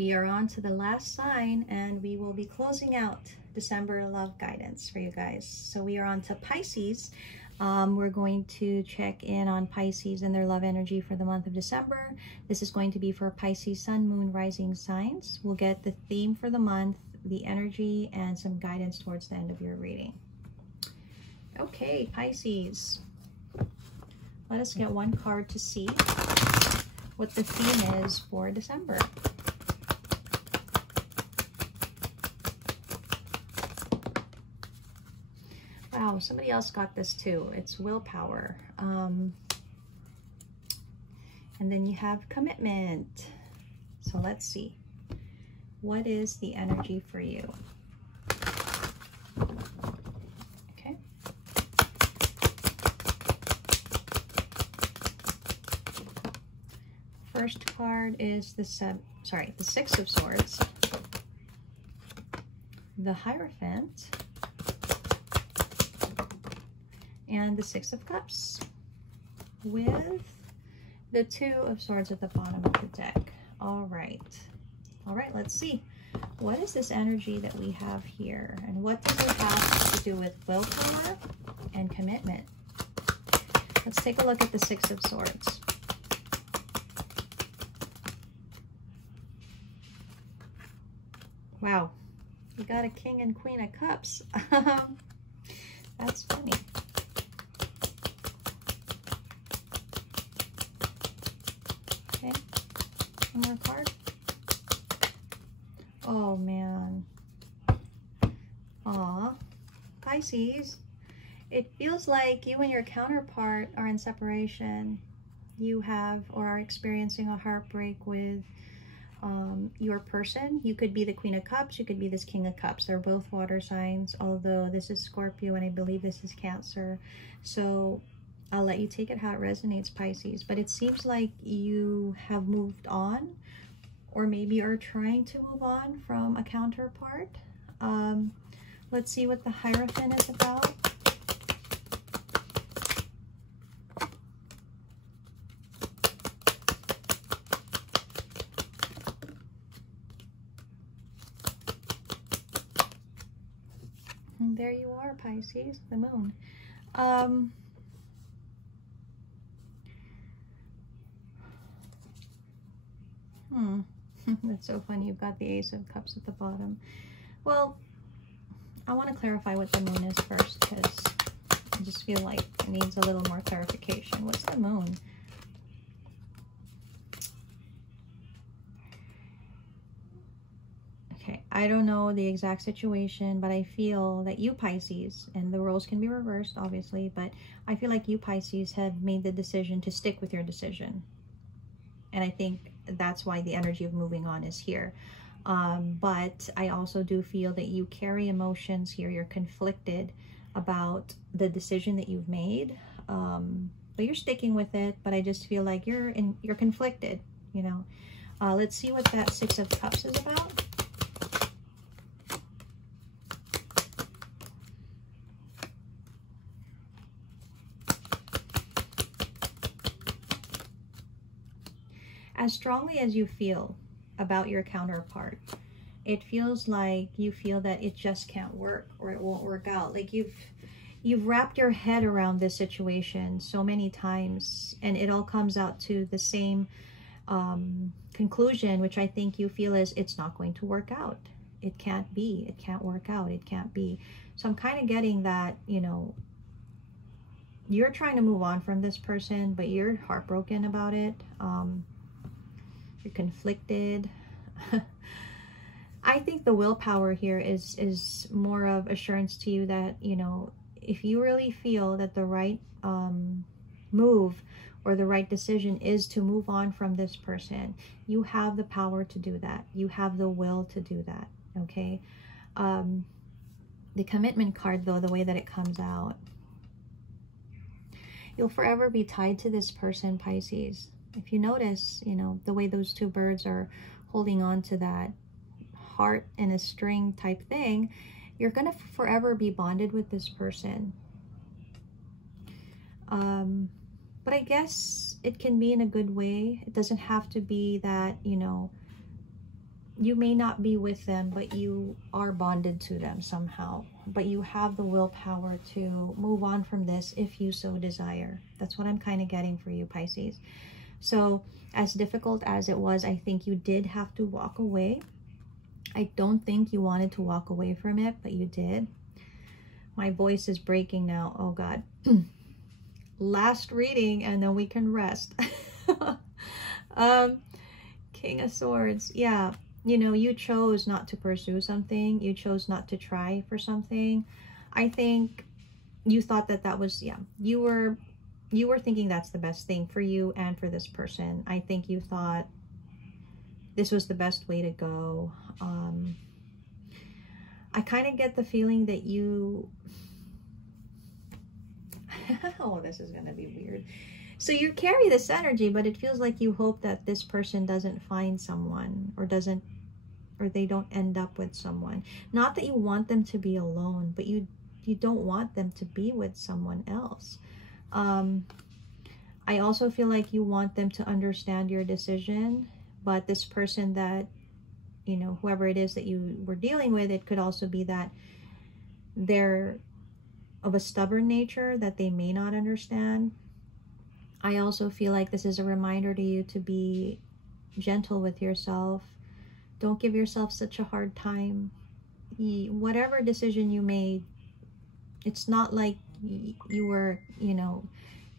We are on to the last sign, and we will be closing out December love guidance for you guys. So we are on to Pisces. We're going to check in on Pisces and their love energy for the month of December. This is going to be for Pisces sun, moon, rising signs. We'll get the theme for the month, the energy, and some guidance towards the end of your reading. Okay, Pisces. Let us get one card to see what the theme is for December. Wow, somebody else got this too. It's willpower. And then you have commitment. So let's see. What is the energy for you? Okay. First card is the Six of Swords, the Hierophant, and the Six of Cups, with the Two of Swords at the bottom of the deck. All right, let's see. What is this energy that we have here? And what does it have to do with willpower and commitment? Let's take a look at the Six of Swords. Wow, you got a King and Queen of Cups. That's funny. Okay, one more card. Oh man. Aw, Pisces, it feels like you and your counterpart are in separation. You have or are experiencing a heartbreak with your person. You could be the Queen of Cups, you could be this King of Cups. They're both water signs, although this is Scorpio and I believe this is Cancer. So I'll let you take it how it resonates, Pisces. But it seems like you have moved on, or maybe are trying to move on from a counterpart. Let's see what the Hierophant is about. And there you are, Pisces, the moon. That's so funny. You've got the Ace of Cups at the bottom. Well, I want to clarify what the moon is first, because I just feel like it needs a little more clarification. What's the moon? Okay, I don't know the exact situation, but I feel that you, Pisces, and the roles can be reversed, obviously, but I feel like you, Pisces, have made the decision to stick with your decision. And I think that's why the energy of moving on is here. But I also do feel that you carry emotions here. You're conflicted about the decision that you've made. But you're sticking with it. But I just feel like you're conflicted, you know. Let's see what that Six of Cups is about. As strongly as you feel about your counterpart, it feels like you feel that it just can't work, or it won't work out. Like you've wrapped your head around this situation so many times, and it all comes out to the same conclusion, which I think you feel is it's not going to work out. It can't be. It can't work out. It can't be. So I'm kind of getting that, you know, you're trying to move on from this person, but you're heartbroken about it. You're conflicted. I think the willpower here is more of assurance to you that, you know, if you really feel that the right move or the right decision is to move on from this person, you have the power to do that. You have the will to do that, okay? The commitment card, though, the way that it comes out, you'll forever be tied to this person, Pisces. If you notice, you know, the way those two birds are holding on to that heart in a string type thing, you're going to forever be bonded with this person. But I guess it can be in a good way. It doesn't have to be that, you know, you may not be with them, but you are bonded to them somehow. But you have the willpower to move on from this if you so desire. That's what I'm kind of getting for you, Pisces. So as difficult as it was, I think you did have to walk away. I don't think you wanted to walk away from it, but you did. My voice is breaking now. Oh God. Last reading and then we can rest. King of Swords. Yeah. You know, you chose not to pursue something. You chose not to try for something. I think you thought that that was, yeah, you were thinking that's the best thing for you and for this person. I think you thought this was the best way to go. I kind of get the feeling that you... oh, this is going to be weird. So you carry this energy, but it feels like you hope that this person doesn't find someone or they don't end up with someone. Not that you want them to be alone, but you don't want them to be with someone else. I also feel like you want them to understand your decision, but this person that, you know, whoever it is that you were dealing with, it could also be that they're of a stubborn nature that they may not understand. I also feel like this is a reminder to you to be gentle with yourself. Don't give yourself such a hard time. Whatever decision you made, it's not like you were, you know,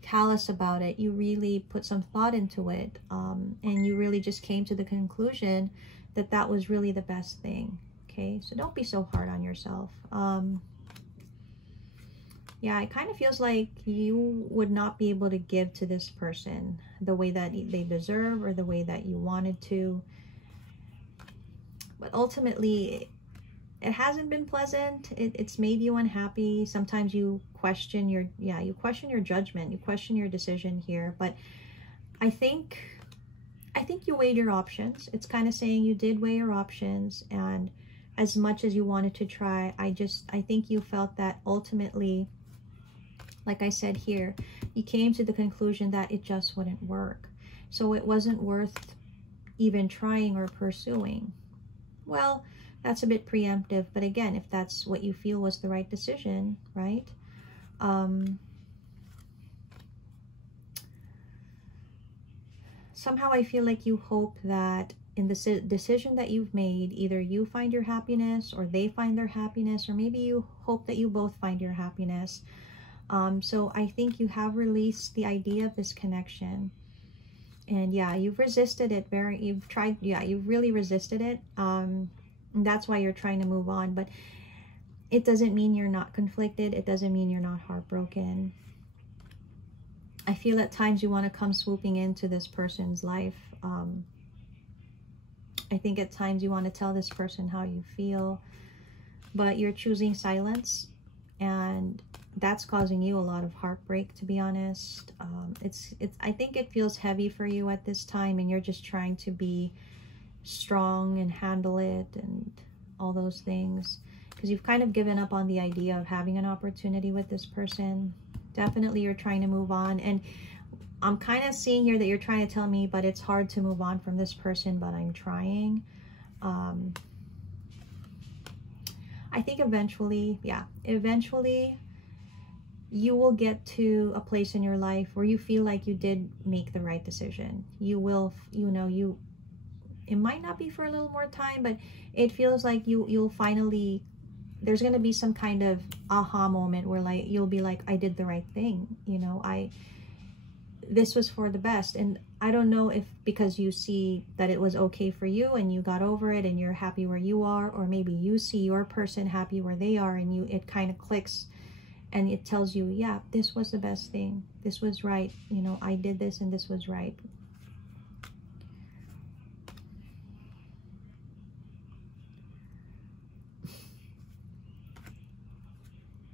callous about it. You really put some thought into it, and you really just came to the conclusion that that was really the best thing. Okay, so don't be so hard on yourself. Yeah, it kind of feels like you would not be able to give to this person the way that they deserve or the way that you wanted to. But ultimately, it hasn't been pleasant. It's made you unhappy. Sometimes you question your, you question your judgment. You question your decision here. But I think you weighed your options. It's kind of saying you did weigh your options. And as much as you wanted to try, I think you felt that ultimately, like I said here, you came to the conclusion that it just wouldn't work. So it wasn't worth even trying or pursuing. Well, that's a bit preemptive, but again, if that's what you feel was the right decision, right? Somehow I feel like you hope that in the decision that you've made, either you find your happiness or they find their happiness, or maybe you hope that you both find your happiness. So I think you have released the idea of this connection. And yeah, you've resisted it you've really resisted it. That's why you're trying to move on. But it doesn't mean you're not conflicted. It doesn't mean you're not heartbroken. I feel at times you want to come swooping into this person's life. I think at times you want to tell this person how you feel, but you're choosing silence. And that's causing you a lot of heartbreak, to be honest. I think it feels heavy for you at this time, and you're just trying to be strong and handle it and all those things, because you've kind of given up on the idea of having an opportunity with this person. Definitely you're trying to move on, and I'm kind of seeing here that you're trying to tell me, but it's hard to move on from this person, but I'm trying. I think eventually you will get to a place in your life where you feel like you did make the right decision. You will, it might not be for a little more time, but it feels like you'll finally, there's going to be some kind of aha moment where like, you'll be like, I did the right thing. This was for the best. And I don't know if because you see that it was okay for you and you got over it and you're happy where you are, or maybe you see your person happy where they are and it kind of clicks and it tells you, yeah, this was the best thing. This was right. I did this and this was right.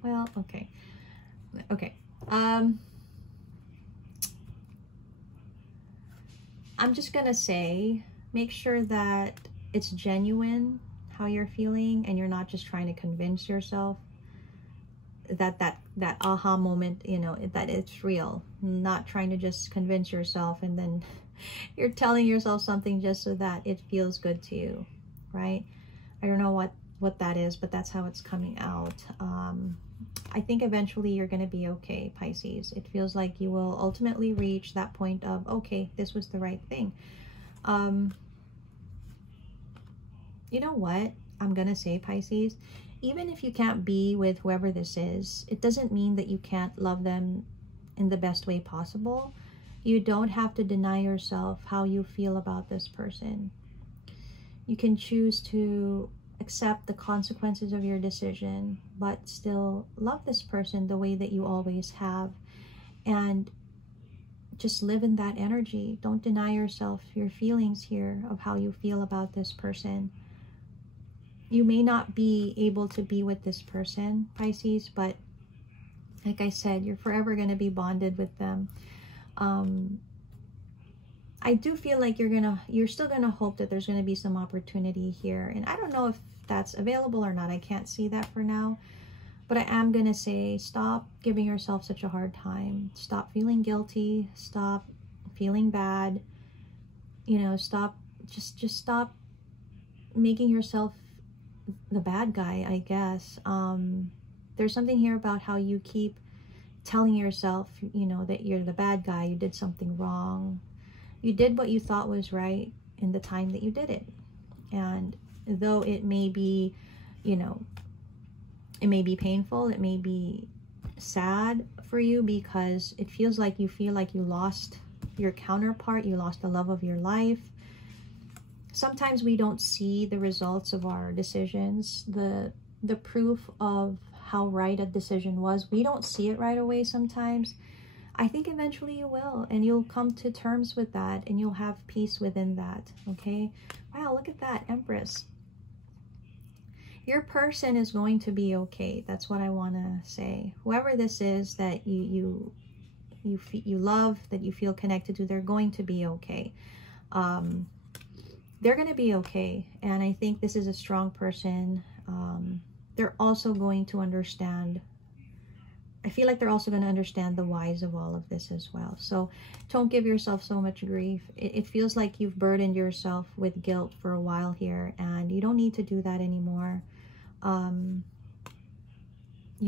Well, okay. I'm just gonna say, make sure that it's genuine how you're feeling, and you're not just trying to convince yourself that aha moment, that it's real. Not trying to just convince yourself and then you're telling yourself something just so that it feels good to you. right? I don't know what that is, but that's how it's coming out. I think eventually you're going to be okay, Pisces. It feels like you will ultimately reach that point of, okay, this was the right thing. You know what I'm going to say, Pisces? Even if you can't be with whoever this is, it doesn't mean that you can't love them in the best way possible. You don't have to deny yourself how you feel about this person. You can choose to accept the consequences of your decision, but still love this person the way that you always have. And just live in that energy. Don't deny yourself your feelings here of how you feel about this person. You may not be able to be with this person, Pisces, but like I said, you're forever going to be bonded with them. I do feel like you're still gonna hope that there's gonna be some opportunity here, and I don't know if that's available or not. I can't see that for now, but I am gonna say, stop giving yourself such a hard time. Stop feeling guilty. Stop feeling bad. You know, just stop making yourself the bad guy, I guess. There's something here about how you keep telling yourself, you know, that you're the bad guy. You did something wrong. You did what you thought was right in the time that you did it. And though it may be, you know, it may be painful, it may be sad for you because it feels like you lost your counterpart, you lost the love of your life. Sometimes we don't see the results of our decisions, the proof of how right a decision was. We don't see it right away sometimes. I think eventually you will, and you'll come to terms with that, and you'll have peace within that, okay? Wow, look at that, Empress. Your person is going to be okay. That's what I want to say. Whoever this is that you love, that you feel connected to, they're going to be okay. They're going to be okay, and I think this is a strong person. They're also going to understand. I feel like they're also going to understand the whys of all of this as well. So don't give yourself so much grief. It feels like you've burdened yourself with guilt for a while here, and you don't need to do that anymore. You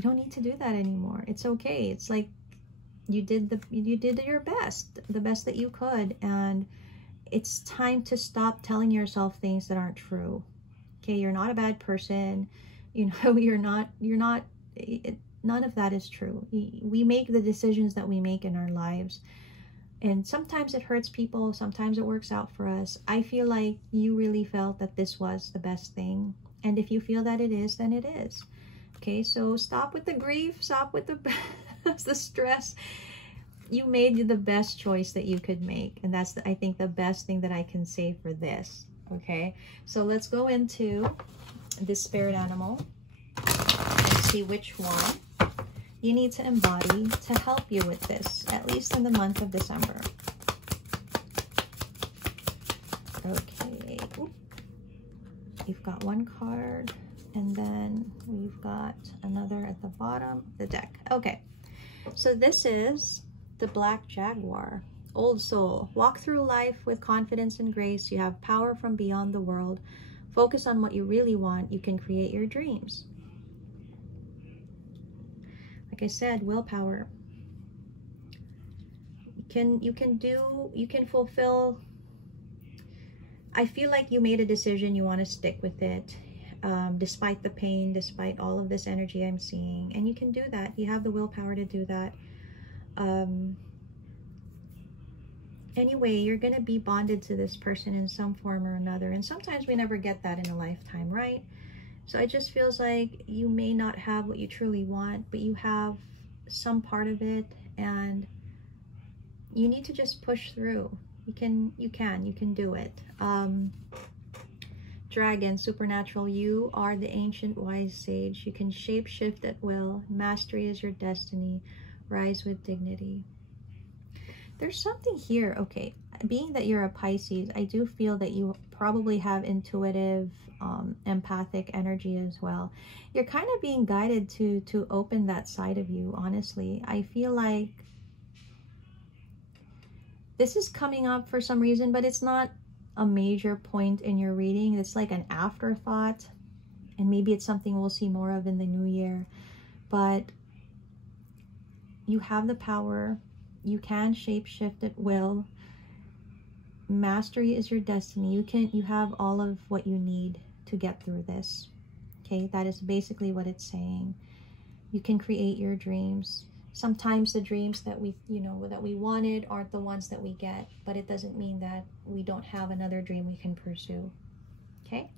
don't need to do that anymore. It's okay. It's like you did your best, the best that you could, and it's time to stop telling yourself things that aren't true. Okay, you're not a bad person. You know, none of that is true. We make the decisions that we make in our lives, and sometimes it hurts people, sometimes it works out for us. I feel like you really felt that this was the best thing, and if you feel that it is, then it is. Okay, so stop with the grief, stop with the the stress. You made the best choice that you could make, and that's, I think, the best thing that I can say for this. Okay, so let's go into this spirit animal and see which one you need to embody to help you with this, at least in the month of December. Okay, we've got one card, and then we've got another at the bottom of the deck. Okay, so this is the Black Jaguar. Old soul, walk through life with confidence and grace. You have power from beyond the world. Focus on what you really want. You can create your dreams. Like I said, willpower. You can fulfill. I feel like you made a decision. You want to stick with it, despite the pain, despite all of this energy I'm seeing, and you can do that. You have the willpower to do that. Anyway, you're going to be bonded to this person in some form or another, and sometimes we never get that in a lifetime, right? So it just feels like you may not have what you truly want, but you have some part of it, and you need to just push through. You can do it. Dragon, supernatural, you are the ancient wise sage. You can shape shift at will. Mastery is your destiny. Rise with dignity. There's something here. Okay, being that you're a Pisces, I do feel that you probably have intuitive, empathic energy as well. You're kind of being guided to open that side of you, honestly. I feel like this is coming up for some reason, but it's not a major point in your reading. It's like an afterthought, and maybe it's something we'll see more of in the new year. But you have the power. You can shape shift at will. Mastery is your destiny. You have all of what you need to get through this. Okay, that is basically what it's saying. You can create your dreams. Sometimes the dreams that we wanted aren't the ones that we get, but it doesn't mean that we don't have another dream we can pursue. Okay?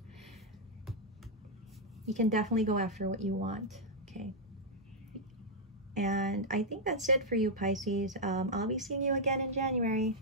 You can definitely go after what you want. Okay? And I think that's it for you, Pisces. I'll be seeing you again in January.